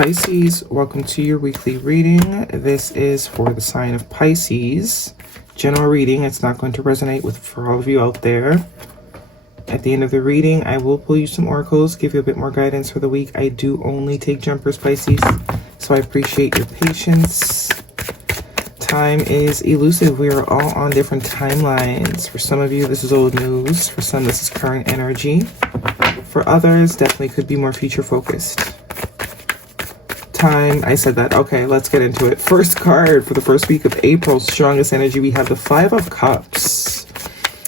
Pisces, welcome to your weekly reading. This is for the sign of Pisces. General reading. It's not going to resonate with for all of you out there. At the end of the reading, I will pull you some oracles, give you a bit more guidance for the week. I do only take jumpers, Pisces, so I appreciate your patience. Time is elusive. We are all on different timelines. For some of you, this is old news. For some, this is current energy. For others, definitely could be more future focused. Time, I said that. Okay, let's get into it. First card for the first week of April, strongest energy, we have the Five of Cups,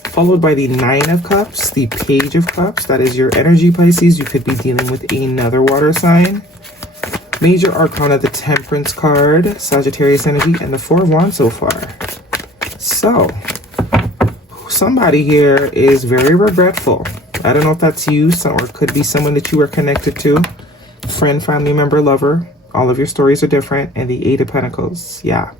followed by the Nine of Cups, the Page of Cups. That is your energy, Pisces. You could be dealing with another water sign. Major Arcana, the Temperance card, Sagittarius energy, and the Four of Wands so far. So, somebody here is very regretful. I don't know if that's you, or it could be someone that you are connected to. Friend, family member, lover. All of your stories are different. And the Eight of Pentacles. Yeah,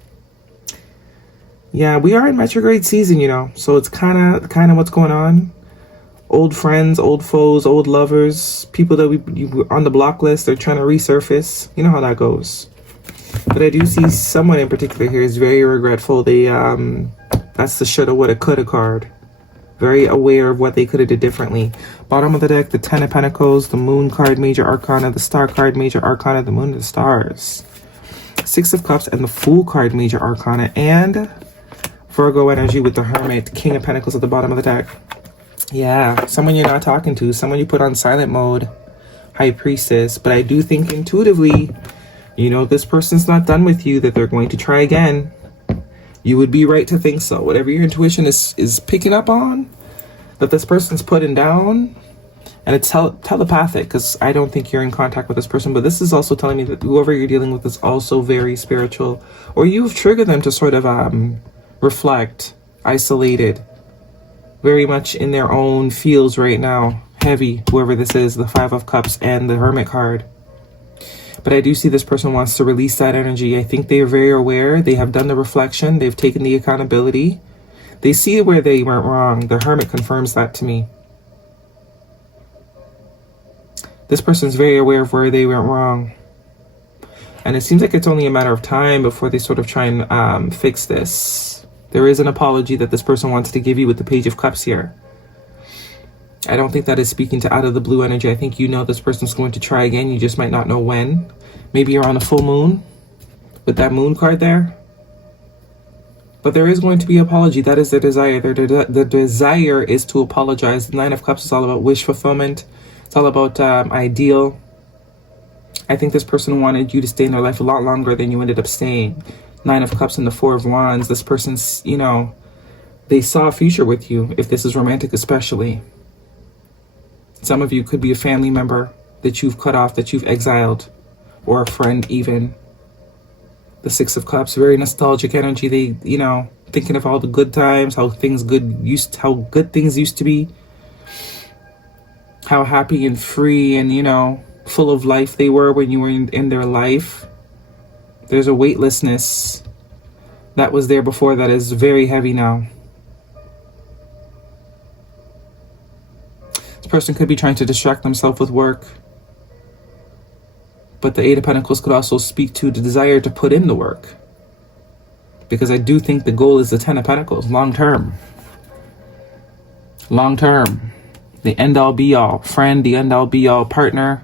we are in retrograde season, you know. So it's kind of what's going on. Old friends, old foes, old lovers, people that you were on the block list, they're trying to resurface. You know how that goes. But I do see someone in particular here is very regretful. They that's the shoulda, woulda, coulda card. Very aware of what they could have did differently. Bottom of the deck, the Ten of Pentacles, the Moon card, Major Arcana, the Star card, Major Arcana, the Moon and the Stars. Six of Cups and the Fool card, Major Arcana, and Virgo energy with the Hermit, King of Pentacles at the bottom of the deck. Yeah, someone you're not talking to, someone you put on silent mode, High Priestess. But I do think intuitively, you know, this person's not done with you, that they're going to try again. You would be right to think so. Whatever your intuition is picking up on, that this person's putting down, and it's telepathic, because I don't think you're in contact with this person, but this is also telling me that whoever you're dealing with is also very spiritual, or you've triggered them to sort of reflect, isolated, very much in their own fields right now. Heavy, whoever this is, the Five of Cups and the Hermit card. But I do see this person wants to release that energy. I think they are very aware. They have done the reflection. They've taken the accountability. They see where they went wrong. The Hermit confirms that to me. This person's very aware of where they went wrong. And it seems like it's only a matter of time before they sort of try and fix this. There is an apology that this person wants to give you with the Page of Cups here. I don't think that is speaking to out of the blue energy. I think you know this person's going to try again. You just might not know when. Maybe you're on a full moon with that Moon card there. But there is going to be an apology. That is their desire. The desire is to apologize. The Nine of Cups is all about wish fulfillment. It's all about ideal. I think this person wanted you to stay in their life a lot longer than you ended up staying. Nine of Cups and the Four of Wands. This person's, you know, they saw a future with you, if this is romantic especially. Some of you could be a family member that you've cut off, that you've exiled, or a friend even. The Six of Cups, very nostalgic energy. They, you know, thinking of all the good times, how good things used to be, how happy and free and, you know, full of life they were when you were in their life. There's a weightlessness that was there before that is very heavy now. Person could be trying to distract themselves with work, but the Eight of Pentacles could also speak to the desire to put in the work, because I do think the goal is the Ten of Pentacles, long term, the end all be all friend, the end all be all partner.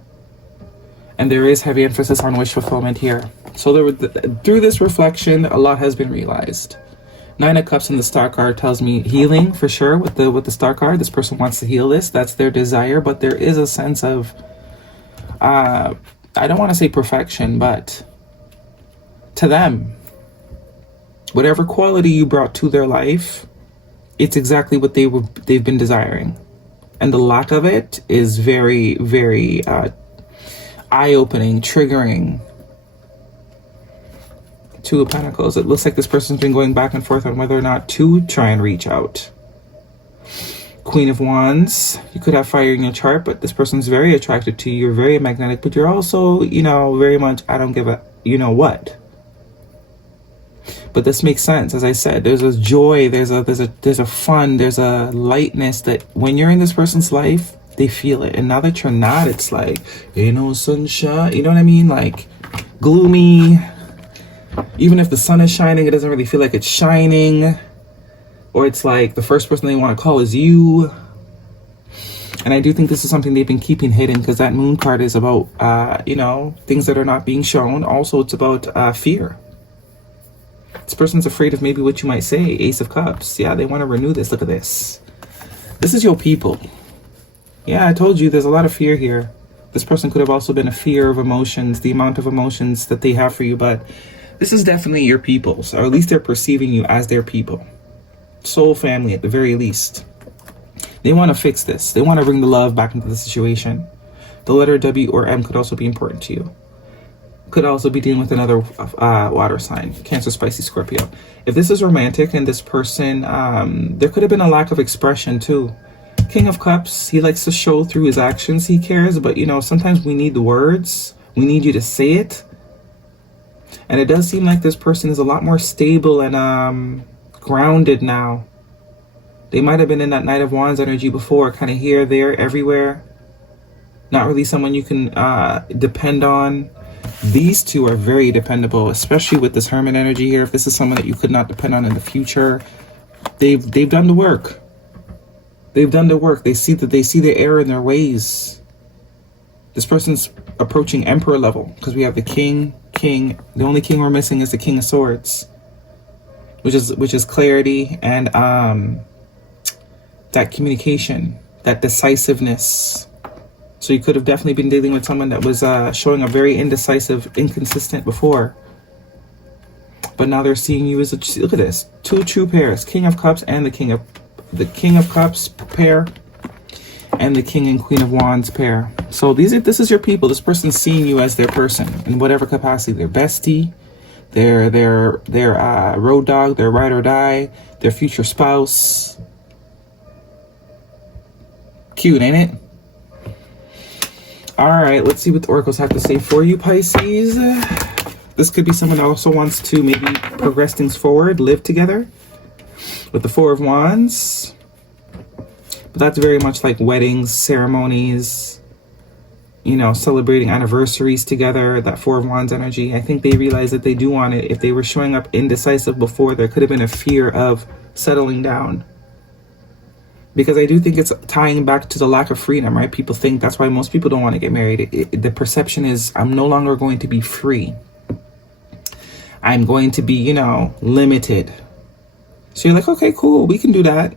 And there is heavy emphasis on wish fulfillment here. So through this reflection, a lot has been realized. Nine of Cups and the Star card tells me healing for sure with the Star card. This person wants to heal this. That's their desire. But there is a sense of, I don't want to say perfection, but to them, whatever quality you brought to their life, it's exactly what they've been desiring. And the lack of it is very, very eye-opening, triggering. Two of Pentacles. It looks like this person's been going back and forth on whether or not to try and reach out. Queen of Wands. You could have fire in your chart, but this person's very attracted to you. You're very magnetic, but you're also, you know, very much, I don't give a, you know what. But this makes sense. As I said, there's a joy, there's a fun, there's a lightness that when you're in this person's life, they feel it. And now that you're not, it's like, ain't no sunshine. You know what I mean? Like, gloomy. Even if the sun is shining, it doesn't really feel like it's shining. Or it's like the first person they want to call is you. And I do think this is something they've been keeping hidden, because that moon card is about, you know, things that are not being shown. Also, it's about fear. This person's afraid of maybe what you might say. Ace of Cups. Yeah, they want to renew this. Look at this. This is your people. Yeah, I told you there's a lot of fear here. This person could have also been a fear of emotions, the amount of emotions that they have for you. But this is definitely your people's, or at least they're perceiving you as their people. Soul family at the very least. They want to fix this. They want to bring the love back into the situation. The letter W or M could also be important to you. Could also be dealing with another water sign. Cancer, Pisces, Scorpio. If this is romantic and this person, there could have been a lack of expression too. King of Cups, he likes to show through his actions he cares. But, you know, sometimes we need the words. We need you to say it. And it does seem like this person is a lot more stable and grounded now. They might have been in that Knight of Wands energy before, kind of here, there, everywhere. Not really someone you can depend on. These two are very dependable, especially with this Hermit energy here. If this is someone that you could not depend on in the future, they've done the work. They've done the work. They see the error in their ways. This person's approaching Emperor level, because we have the King. The only king we're missing is the King of Swords, which is clarity and that communication, that decisiveness. So you could have definitely been dealing with someone that was showing a very indecisive, inconsistent before. But now they're seeing you as a, look at this, two true pairs, King of Cups and the King of Cups pair, and the King and Queen of Wands pair. So this is your people. This person's seeing you as their person in whatever capacity. Their bestie, their road dog, their ride or die, their future spouse. Cute, ain't it? All right, let's see what the oracles have to say for you, Pisces. This could be someone that also wants to maybe progress things forward, live together, with the Four of Wands. But that's very much like weddings, ceremonies, you know, celebrating anniversaries together, that Four of Wands energy. I think they realize that they do want it. If they were showing up indecisive before, there could have been a fear of settling down. Because I do think it's tying back to the lack of freedom, right? People think that's why most people don't want to get married. The perception is, I'm no longer going to be free. I'm going to be, you know, limited. So you're like, okay, cool, we can do that.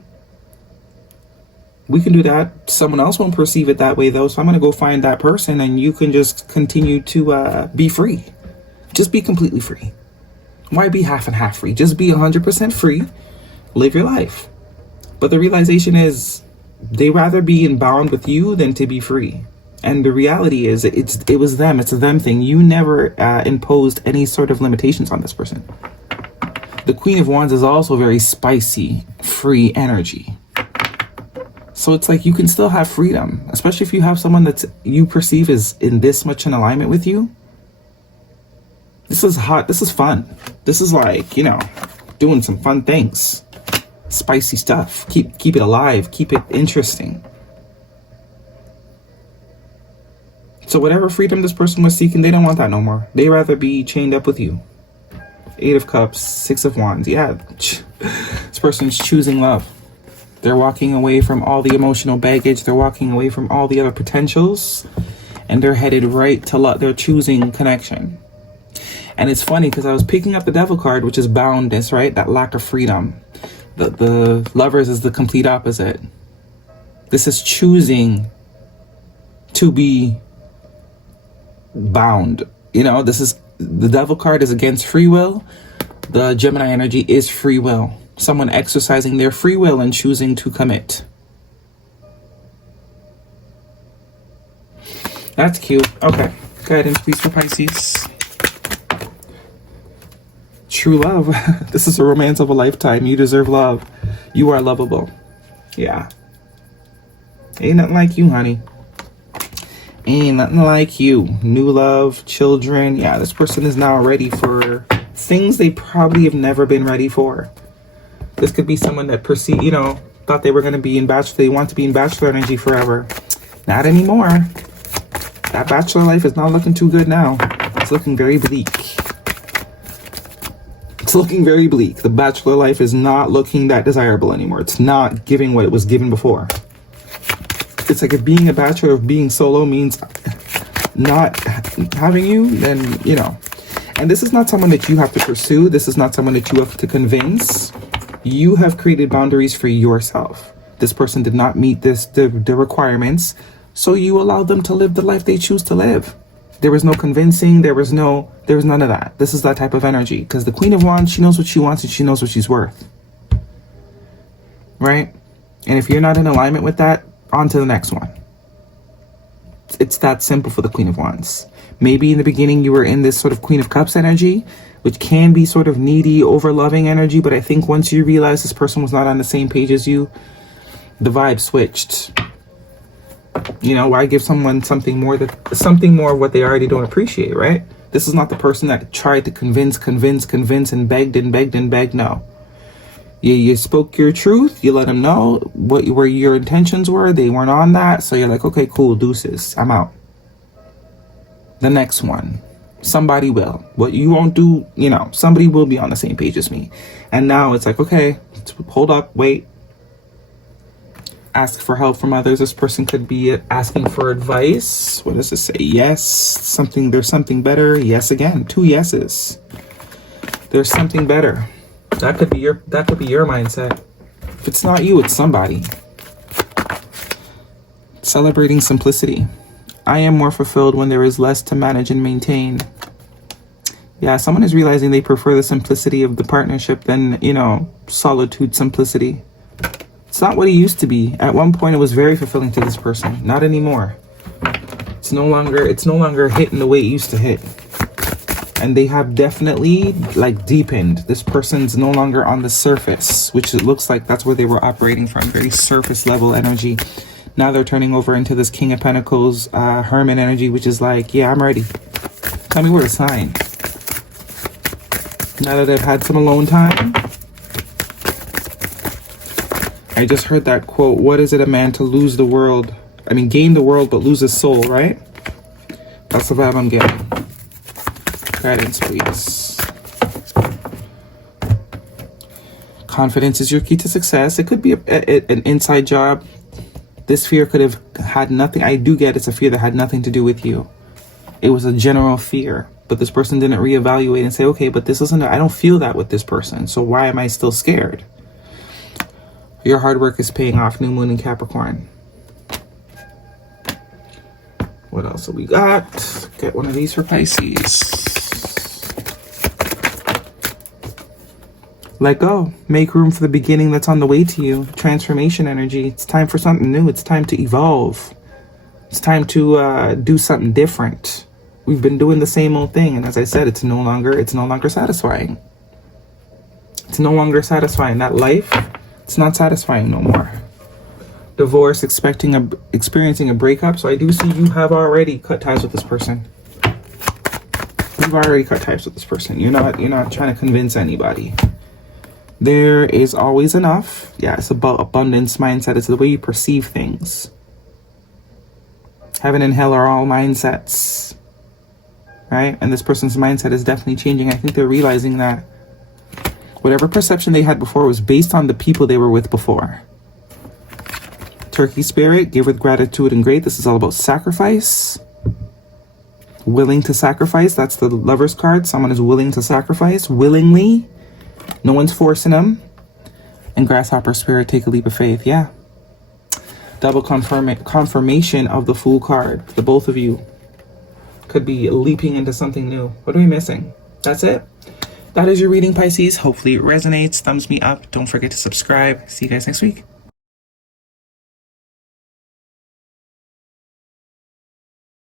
We can do that. Someone else won't perceive it that way, though. So I'm going to go find that person, and you can just continue to be free. Just be completely free. Why be half and half free? Just be 100% free. Live your life. But the realization is they rather be bound with you than to be free. And the reality is it was them. It's a them thing. You never imposed any sort of limitations on this person. The Queen of Wands is also very spicy, free energy. So it's like you can still have freedom, especially if you have someone that you perceive is in this much in alignment with you. This is hot. This is fun. This is like, you know, doing some fun things. Spicy stuff. Keep it alive. Keep it interesting. So whatever freedom this person was seeking, they don't want that no more. They rather be chained up with you. Eight of Cups, Six of Wands. Yeah, this person's choosing love. They're walking away from all the emotional baggage. They're walking away from all the other potentials. And they're headed right to love. They're choosing connection. And it's funny because I was picking up the Devil card, which is boundness, right? That lack of freedom. The Lovers is the complete opposite. This is choosing to be bound. You know, this is the Devil card is against free will. The Gemini energy is free will. Someone exercising their free will and choosing to commit. That's cute. Okay. Guidance, please, for Pisces. True love. This is a romance of a lifetime. You deserve love. You are lovable. Yeah. Ain't nothing like you, honey. Ain't nothing like you. New love, children. Yeah, this person is now ready for things they probably have never been ready for. This could be someone that perceived, you know, thought they were going to be in bachelor. They want to be in bachelor energy forever. Not anymore. That bachelor life is not looking too good now. it's looking very bleak. It's looking very bleak. The bachelor life is not looking that desirable anymore. It's not giving what it was given before. It's like if being a bachelor, if being solo means not having you, then, you know. And this is not someone that you have to pursue. This is not someone that you have to convince. You have created boundaries for yourself. This person did not meet the requirements, so you allowed them to live the life they choose to live. There was no convincing. There was none of that. This is that type of energy, because the Queen of Wands, she knows what she wants and she knows what she's worth. Right? And if you're not in alignment with that, on to the next one. It's that simple for the Queen of Wands. Maybe in the beginning you were in this sort of Queen of Cups energy, which can be sort of needy, over-loving energy, but I think once you realize this person was not on the same page as you, the vibe switched. You know, why give someone something more of what they already don't appreciate, right? This is not the person that tried to convince and begged. No. You spoke your truth. You let them know where your intentions were. They weren't on that. So you're like, okay, cool, deuces. I'm out. The next one. Somebody will. What you won't do, you know, somebody will be on the same page as me. And now it's like, okay, hold up, wait. Ask for help from others. This person could be asking for advice. What does this say? Yes. There's something better. Yes again. 2 yeses. There's something better. That could be your mindset. If it's not you, it's somebody. Celebrating simplicity. I am more fulfilled when there is less to manage and maintain. Yeah, someone is realizing they prefer the simplicity of the partnership than, you know, solitude simplicity. It's not what it used to be. At one point, it was very fulfilling to this person. Not anymore. It's no longer hitting the way it used to hit. And they have definitely like deepened. This person's no longer on the surface, which it looks like that's where they were operating from. Very surface level energy. Now they're turning over into this King of Pentacles, Hermit energy, which is like, yeah, I'm ready. Tell me where to sign. Now that I've had some alone time. I just heard that quote, what is it a man to lose the world? I mean, gain the world, but lose his soul, right? That's the vibe I'm getting. Guidance, please. Confidence is your key to success. It could be an inside job. This fear could have had nothing. I do get it's a fear that had nothing to do with you. It was a general fear. But this person didn't reevaluate and say, okay, but this isn't, I don't feel that with this person. So why am I still scared? Your hard work is paying off. New moon in Capricorn. What else have we got? Get one of these for Pisces. Let go. Make room for the beginning that's on the way to you. Transformation energy. It's time for something new. It's time to evolve. It's time to do something different. We've been doing the same old thing, and as I said, it's no longer satisfying. It's no longer satisfying. That life, it's not satisfying no more. Divorce, experiencing a breakup. So I do see you have already cut ties with this person. You've already cut ties with this person. You're not trying to convince anybody. There is always enough. Yeah, it's about abundance mindset. It's the way you perceive things. Heaven and hell are all mindsets. Right? And this person's mindset is definitely changing. I think they're realizing that whatever perception they had before was based on the people they were with before. Turkey spirit, give with gratitude and grace. This is all about sacrifice. Willing to sacrifice. That's the Lover's card. Someone is willing to sacrifice willingly. No one's forcing them. And grasshopper spirit, take a leap of faith. Yeah. Double confirmation of the Fool card. The both of you could be leaping into something new. What are we missing? That's it. That is your reading, Pisces. Hopefully it resonates. Thumbs me up. Don't forget to subscribe. See you guys next week.